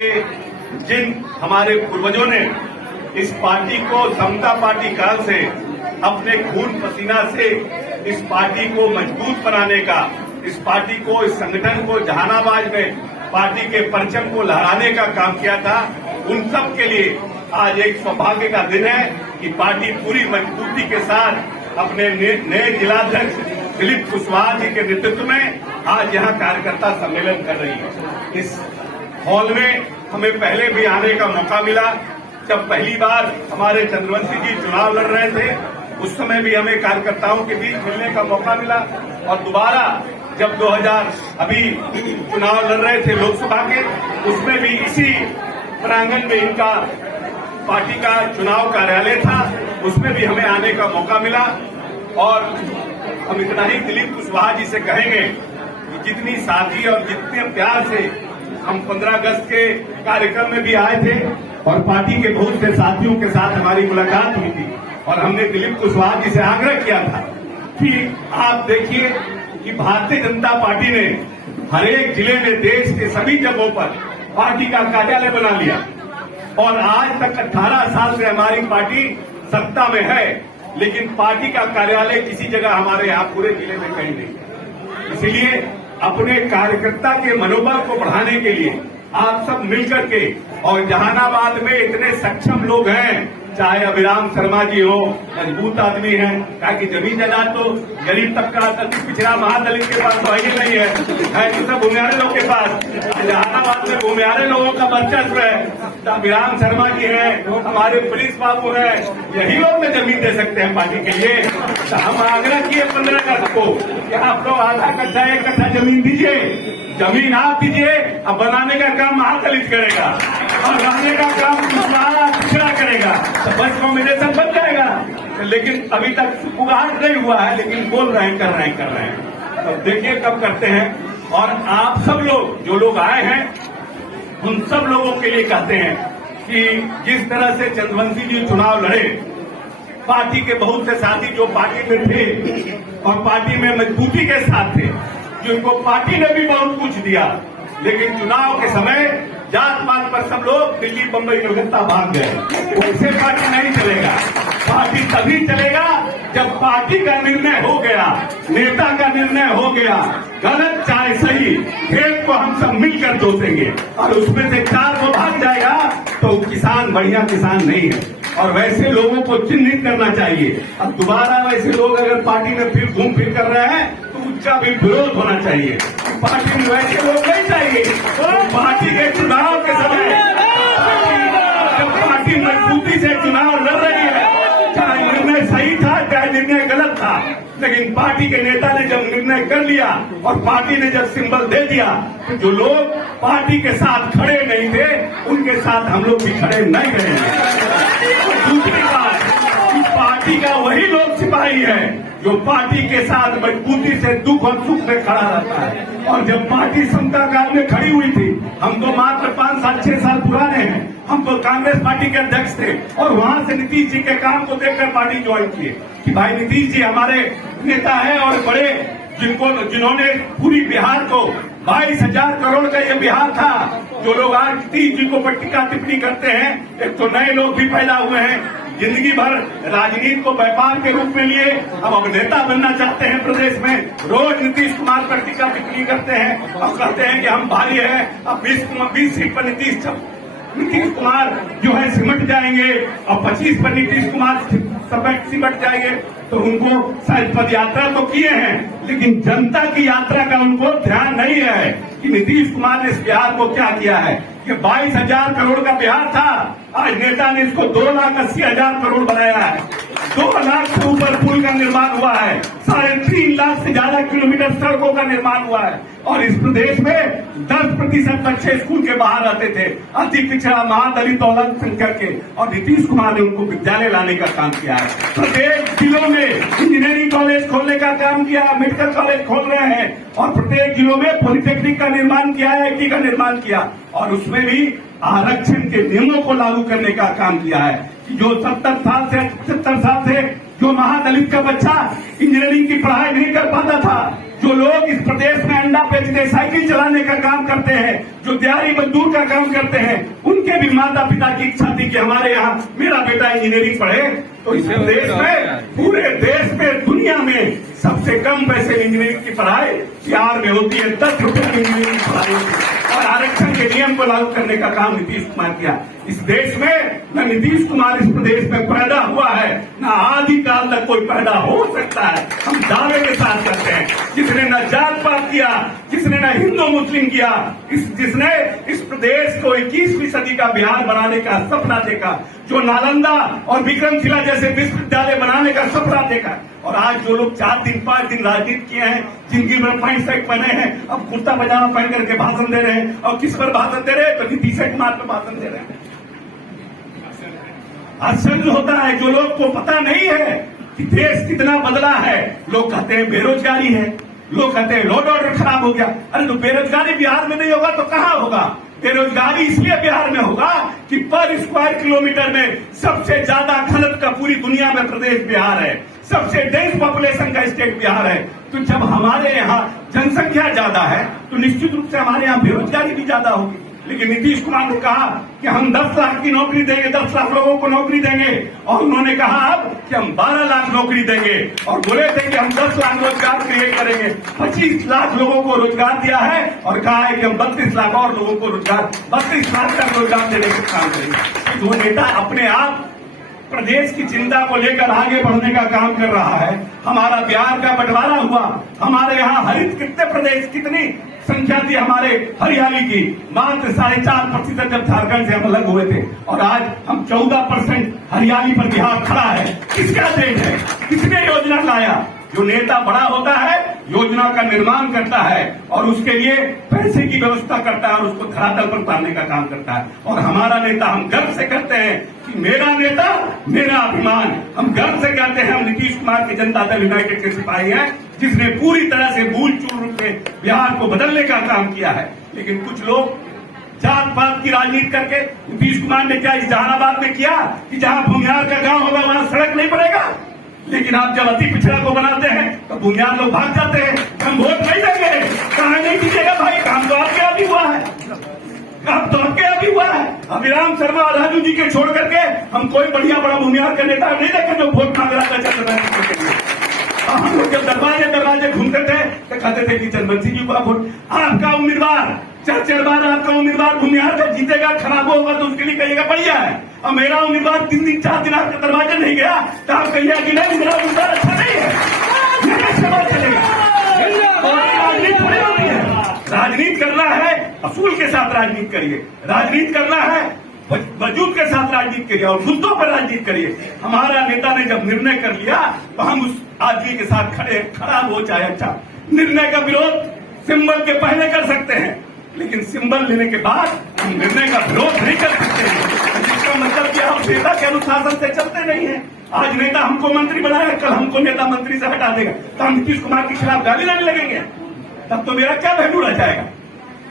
जिन हमारे पूर्वजों ने इस पार्टी को समता पार्टी काल से अपने खून पसीना से इस पार्टी को मजबूत बनाने का, इस पार्टी को, इस संगठन को जहानाबाद में पार्टी के परचम को लहराने का काम किया था, उन सब के लिए आज एक सौभाग्य का दिन है कि पार्टी पूरी मजबूती के साथ अपने नए जिलाध्यक्ष दिलीप कुशवाहा जी के नेतृत्व में आज यहाँ कार्यकर्ता सम्मेलन कर रही है। इस हॉल में हमें पहले भी आने का मौका मिला। जब पहली बार हमारे चंद्रवंशी जी चुनाव लड़ रहे थे, उस समय भी हमें कार्यकर्ताओं के बीच मिलने का मौका मिला, और दोबारा जब 2000 अभी चुनाव लड़ रहे थे लोकसभा के, उसमें भी इसी प्रांगण में इनका पार्टी का चुनाव कार्यालय था, उसमें भी हमें आने का मौका मिला। और हम इतना ही दिलीप कुशवाहा जी से कहेंगे कि जितनी सादगी और जितने प्यार से हम 15 अगस्त के कार्यक्रम में भी आए थे और पार्टी के बहुत से साथियों के साथ हमारी मुलाकात हुई थी, और हमने दिलीप कुशवाहा जी से आग्रह किया था कि आप देखिए कि भारतीय जनता पार्टी ने हर एक जिले में देश के सभी जगहों पर पार्टी का कार्यालय बना लिया, और आज तक 18 साल से हमारी पार्टी सत्ता में है, लेकिन पार्टी का कार्यालय किसी जगह हमारे यहाँ पूरे जिले में कहीं नहीं। इसलिए अपने कार्यकर्ता के मनोबल को बढ़ाने के लिए आप सब मिलकर के, और जहानाबाद में इतने सक्षम लोग हैं, चाहे अभिराम शर्मा जी हो, मजबूत आदमी हैं, ताकि जमीन जायदाद तो गरीब तबका, पिछड़ा महादलित के पास तो ही नहीं है तो सब भूमियारे लोग के पास। जहानाबाद में भूमियारे लोगों का वर्चस्व है, तो अभिराम शर्मा जी हैं, हमारे पुलिस बाबू हैं, यही लोग तो जमीन दे सकते हैं पार्टी के लिए। तो हम आग्रह किए 15 अगस्त को कि आप लोग आधा कट्ठा 1 कट्ठा जमीन दीजिए, जमीन आप दीजिए, अब बनाने का काम महादलित करेगा और रहने का काम पिछड़ा करेगा, तो बस कॉम्बिनेशन बन जाएगा। लेकिन अभी तक उगाहट नहीं हुआ है, लेकिन बोल रहे हैं, कर रहे हैं। तो देखिए कब करते हैं। और आप सब लोग जो लोग आए हैं, उन सब लोगों के लिए कहते हैं कि जिस तरह से चंद्रवंशी जी चुनाव लड़े, पार्टी के बहुत से साथी जो पार्टी में थे और पार्टी में मजबूती के साथ थे, जिनको पार्टी ने भी बहुत कुछ दिया, लेकिन चुनाव के समय जात पात पर सब लोग दिल्ली बंबई कलकत्ता भाग गए। उससे पार्टी नहीं चलेगा। पार्टी तभी चलेगा जब पार्टी का निर्णय हो गया, नेता का निर्णय हो गया, गलत चाहे सही, खेत को हम सब मिलकर जोतेंगे, और उसमें से 4 को भाग जाएगा तो किसान बढ़िया किसान नहीं है। और वैसे लोगों को चिन्हित करना चाहिए। अब दोबारा वैसे लोग अगर पार्टी में फिर घूम फिर कर रहे हैं तो उनका भी विरोध होना चाहिए। पार्टी में वैसे लोग नहीं चाहिए। तो पार्टी के चुनाव के समय जब पार्टी मजबूती से चुनाव लड़ रही है, चाहे निर्णय सही था चाहे निर्णय गलत था, लेकिन पार्टी के नेता ने जब निर्णय कर लिया और पार्टी ने जब सिंबल दे दिया, तो जो लोग पार्टी के साथ खड़े नहीं थे, उनके साथ हम लोग भी खड़े नहीं रहे। दूसरी बात, पार्टी का वही लोग सिपाही है जो पार्टी के साथ मजबूती से दुख और सुख में खड़ा रहता है। और जब पार्टी समता काल में खड़ी हुई थी, हम तो मात्र 5 साल 6 साल पुराने हैं, हम तो कांग्रेस पार्टी के अध्यक्ष थे, और वहां से नीतीश जी के काम को देखकर पार्टी ज्वाइन किए कि भाई नीतीश जी हमारे नेता है, और बड़े जिन्होंने पूरी बिहार को 22,000 करोड़ का ये बिहार था। जो लोग आज नीतीश जी को टीका टिप्पणी करते हैं, एक तो नए लोग भी पैदा हुए हैं, जिंदगी भर राजनीति को व्यापार के रूप में लिए, अब नेता बनना चाहते हैं प्रदेश में, रोज नीतीश कुमार पर टीका टिप्पणी करते हैं और कहते हैं कि हम भारी है, अब 20 सीट पर नीतीश कुमार जो है सिमट जाएंगे, और 25 पर नीतीश कुमार सिमट जाएंगे। तो उनको शायद पद यात्रा तो किए हैं, लेकिन जनता की यात्रा का उनको ध्यान नहीं है कि नीतीश कुमार ने इस बिहार को क्या किया है। कि 22,000 करोड़ का बिहार था, आज नेता ने इसको 2,80,000 करोड़ बनाया है। 2 लाख से ऊपर पुल का निर्माण हुआ है, 3.5 लाख से ज्यादा किलोमीटर सड़कों का निर्माण हुआ है, और इस प्रदेश में 10% बच्चे स्कूल के बाहर रहते थे, अति पिछड़ा महादलित और अल्पसंख्यक के, और नीतीश कुमार ने उनको विद्यालय लाने का काम किया है। प्रत्येक जिलों में इंजीनियरिंग कॉलेज खोलने का काम किया, मेडिकल कॉलेज खोल रहे हैं, और प्रत्येक जिलों में पॉलिटेक्निक का निर्माण किया है, IT का निर्माण किया, और उसमें भी आरक्षण के नियमों को लागू करने का काम किया है कि जो 70 साल से 75 साल से जो महादलित का बच्चा इंजीनियरिंग की पढ़ाई नहीं कर पाता था, जो लोग इस प्रदेश में अंडा बेचने साइकिल चलाने का काम करते हैं, जो दिहाड़ी मजदूर का काम करते हैं, उनके भी माता पिता की इच्छा थी कि हमारे यहाँ मेरा बेटा इंजीनियरिंग पढ़े। तो इस देश में, पूरे देश में, दुनिया में सबसे कम पैसे में इंजीनियरिंग की पढ़ाई बिहार में होती है। 10 रुपए में इंजीनियरिंग की पढ़ाई होती है। और आरक्षण के नियम को लागू करने का काम नीतीश कुमार किया। इस देश में न नीतीश कुमार इस प्रदेश में पैदा हुआ है, न आदिकाल तक कोई पैदा हो सकता है। हम दावे के साथ करते हैं, जिसने न जात पात किया, जिसने न हिंदू मुस्लिम किया, जिसने इस प्रदेश को 21वीं सदी का बिहार बनाने का सपना देखा, जो नालंदा और विक्रमशिला जैसे विश्वविद्यालय बनाने का सपना देखा। और आज जो लोग 4 दिन 5 दिन राजनीति किए हैं, जिनकी में पैंट शर्ट पहने हैं, अब कुर्ता पजामा पहन करके भाषण दे रहे हैं। और किस पर भाषण दे रहे हैं? तो नीतीश कुमार पर भाषण दे रहे हैं। आश्चर्य होता है, जो लोग को पता नहीं है कि देश कितना बदला है। लोग कहते हैं बेरोजगारी है, लोग कहते हैं लॉ ऑर्डर खराब हो गया। अरे तो बेरोजगारी बिहार में नहीं होगा तो कहाँ होगा? बेरोजगारी इसलिए बिहार में होगा कि पर स्क्वायर किलोमीटर में सबसे ज्यादा घनत्व का पूरी दुनिया में प्रदेश बिहार है, सबसे डेंस पॉपुलेशन का स्टेट बिहार है। तो जब हमारे यहाँ जनसंख्या ज्यादा है तो निश्चित रूप से हमारे यहाँ बेरोजगारी भी ज्यादा होगी। लेकिन नीतीश कुमार ने कहा कि हम 10 लाख की नौकरी देंगे, 10 लाख लोगों को नौकरी देंगे। और उन्होंने कहा अब कि हम 12 लाख नौकरी देंगे। और बोले थे कि हम 10 लाख रोजगार क्रिएट करेंगे। 25 लाख लोगों को रोजगार दिया है और कहा है कि हम 32 लाख और लोगों को रोजगार, 32 लाख का रोजगार देने का काम करेंगे। वो नेता अपने आप प्रदेश की चिंता को लेकर आगे बढ़ने का काम कर रहा है। हमारा बिहार का बंटवारा हुआ, हमारे यहाँ हरित कितने प्रदेश, कितनी संख्या थी हमारे हरियाली की, मात्र 4.5% जब झारखंड से हम अलग हुए थे। और आज हम 14% हरियाली पर बिहार खड़ा है। किसका देश है? किसने योजना लाया? जो नेता बड़ा होता है, योजना का निर्माण करता है और उसके लिए पैसे की व्यवस्था करता है और उसको धरातल पर उतारने का काम करता है। और हमारा नेता, हम गर्व से कहते हैं कि मेरा नेता मेरा अभिमान। हम गर्व से कहते हैं हम नीतीश कुमार के जनता दल यूनाइटेड के सिपाही हैं, जिसने पूरी तरह से भूल चूक रूप से बिहार को बदलने का काम किया है। लेकिन कुछ लोग जात पात की राजनीति करके, नीतीश कुमार ने क्या इस जहानाबाद में किया कि जहां भूमिहार का गांव होगा वहां सड़क नहीं बनेगा? लेकिन आप जब अति पिछड़ा को बनाते हैं तो भूमिहार लोग भाग जाते हैं, हम वोट नहीं देंगे। कहाँ नहीं दीजिएगा भाई? काम तो आपके अभी हुआ है, काम तो आपके अभी हुआ है। अभिराम शर्मा और राजू जी के छोड़ करके हम कोई बढ़िया बड़ा भूमिहार का नेता नहीं देखे जो वोट मांग रहा था चंद्रवंशी के लिए। हम लोग जब दरवाजे घूमते थे तो कहते थे कि चंद्रवंशी जी को आप वोट, आपका उम्मीदवार 4 बार आपका उम्मीदवार भूमिहार का जीतेगा, खराब होगा तो उसके लिए कहिएगा बढ़िया है। और मेरा उम्मीदवार 3 दिन 4 दिन आपके दरवाजे नहीं गया तो आप कहिएगा कि नहीं मेरा उम्मीदवार अच्छा नहीं है। चलेगा राजनीति थोड़ी होती है। राजनीति करना है असूल के साथ राजनीति करिए, राजनीति करना है वजूद के साथ राजनीति करिए और मुद्दों पर राजनीति करिए। हमारा नेता ने जब निर्णय कर लिया तो हम उस आदमी के साथ खड़े, खराब हो चाहे अच्छा। निर्णय का विरोध सिंबल के पहले कर सकते हैं, लेकिन सिंबल लेने के बाद हम निर्णय का विरोध नहीं कर सकते हैं। इसका मतलब कि हम नेता के अनुशासन से चलते नहीं है। आज नेता हमको मंत्री बनाएगा, कल हमको नेता मंत्री से हटा देगा तो हम नीतीश कुमार के खिलाफ गाली देने लगेंगे, तब तो मेरा क्या वैल्यू रह जाएगा?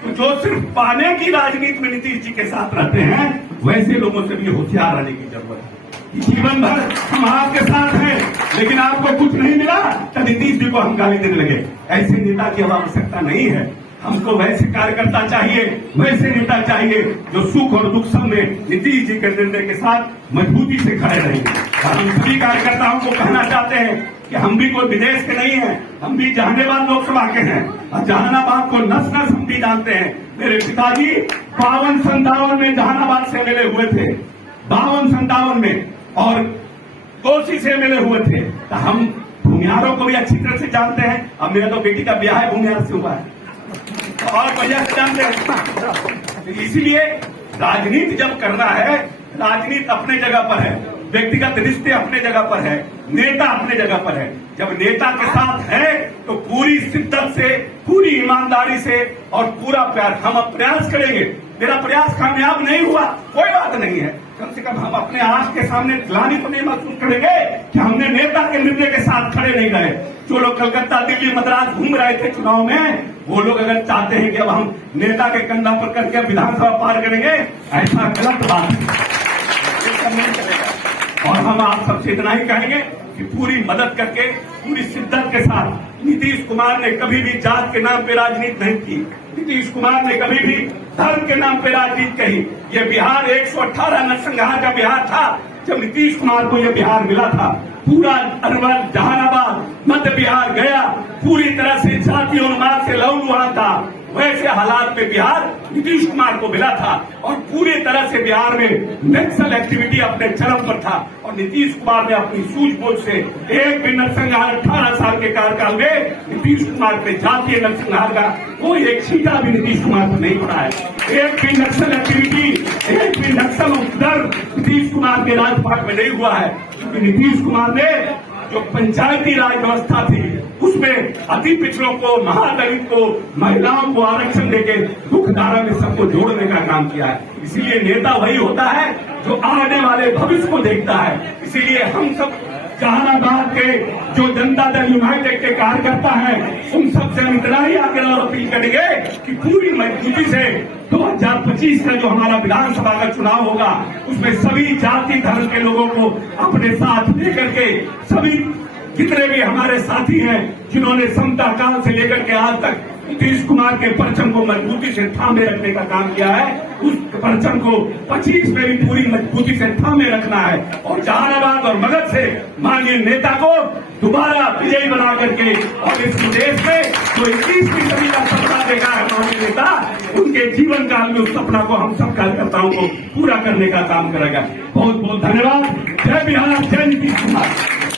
तो जो सिर्फ पाने की राजनीति में नीतीश जी के साथ रहते हैं, वैसे लोगों से भी होशियार रहने की जरूरत है। जीवन भर हम आपके साथ हैं, लेकिन आपको कुछ नहीं मिला तो नीतीश जी को हम गाली देने लगे। ऐसे नेता की अब आवश्यकता नहीं है। हमको वैसे कार्यकर्ता चाहिए, वैसे नेता चाहिए जो सुख और दुख सब में नीतीश जी के निर्णय के साथ मजबूती से खड़े रहेंगे। हम सभी कार्यकर्ताओं को कहना चाहते हैं कि हम भी कोई विदेश के नहीं हैं, हम भी जहानाबाद लोकसभा के हैं और जहानाबाद को नस नस हम भी जानते हैं। मेरे पिताजी 52-57 में जहानाबाद से मिले हुए थे, 52-57 में, और कोसी से मिले हुए थे। तो हम भूमिहारों को भी अच्छी तरह से जानते हैं। अब मेरा तो बेटी का ब्याह है भूमिहार से हुआ है और बढ़िया से जानते हैं। इसलिए राजनीति जब करना है, राजनीति अपने जगह पर है, व्यक्तिगत रिश्ते अपने जगह पर है, नेता अपने जगह पर है। जब नेता के साथ है तो पूरी शिद्दत से, पूरी ईमानदारी से और पूरा प्यार हम अब प्रयास करेंगे। मेरा प्रयास कामयाब नहीं हुआ, कोई बात नहीं है, कम से कम हम अपने आंख के सामने ग्लानि तो नहीं महसूस करेंगे कि हमने नेता के निर्णय के साथ खड़े नहीं रहे। जो लोग कलकत्ता, दिल्ली, मद्रास घूम रहे थे चुनाव में, वो लोग अगर चाहते हैं कि अब हम नेता के कंधा पर करके विधानसभा पार करेंगे, ऐसा गलत बात नहीं चलेगा। और हम आप सबसे इतना ही कहेंगे कि पूरी मदद करके, पूरी शिद्दत के साथ नीतीश कुमार ने कभी भी जात के नाम पे राजनीति नहीं की। नीतीश कुमार ने कभी भी धर्म के नाम पे राजनीति कही। ये बिहार 118 नरसंहार का बिहार था। जब नीतीश कुमार को यह बिहार मिला था, पूरा अरवल, जहानाबाद, मध्य बिहार, गया पूरी तरह से जाति और उन्माद से लहूलुहान था। वैसे हालात में बिहार नीतीश कुमार को मिला था और पूरी तरह से बिहार में नक्सल एक्टिविटी अपने चरम पर था। और नीतीश कुमार ने अपनी सूझबूझ से एक भी नरसंहार 18 साल के कार्यकाल में नीतीश कुमार पे जातीय नरसंहार का कोई एक छींटा भी नीतीश कुमार को नहीं पड़ा है। एक भी नक्सल एक्टिविटी, एक भी नक्सल उपद्रव नीतीश कुमार के राजपाट में नहीं हुआ है। क्योंकि नीतीश कुमार ने जो पंचायती राज व्यवस्था थी उसमें अति पिछड़ों को, महादलित को, महिलाओं को आरक्षण देके मुख्यधारा में सबको जोड़ने का काम किया है। इसीलिए नेता वही होता है जो आने वाले भविष्य को देखता है। इसीलिए हम सब जहानाबाद के जो जनता दल यूनाइटेड के कार्यकर्ता हैं, उन सबसे हम इतना ही आग्रह और अपील करेंगे कि पूरी मजबूती से 2025 का जो हमारा विधानसभा का चुनाव होगा उसमें सभी जाति धर्म के लोगों को अपने साथ लेकर के, सभी जितने भी हमारे साथी हैं जिन्होंने समता काल से लेकर के आज तक नीतीश कुमार के परचम को मजबूती से थामे रखने का काम किया है, उस परचम को 25 में भी पूरी मजबूती से थामे रखना है और जहानाबाद और मगध से माननीय नेता को दोबारा विजयी बना करके और इस देश में जो 21वीं सदी का सपना देखा है माननीय नेता, उनके जीवन काल में उस सपना को हम सब कार्यकर्ताओं को पूरा करने का काम करेगा। बहुत बहुत धन्यवाद। जय बिहार, जय नीतीश कुमार।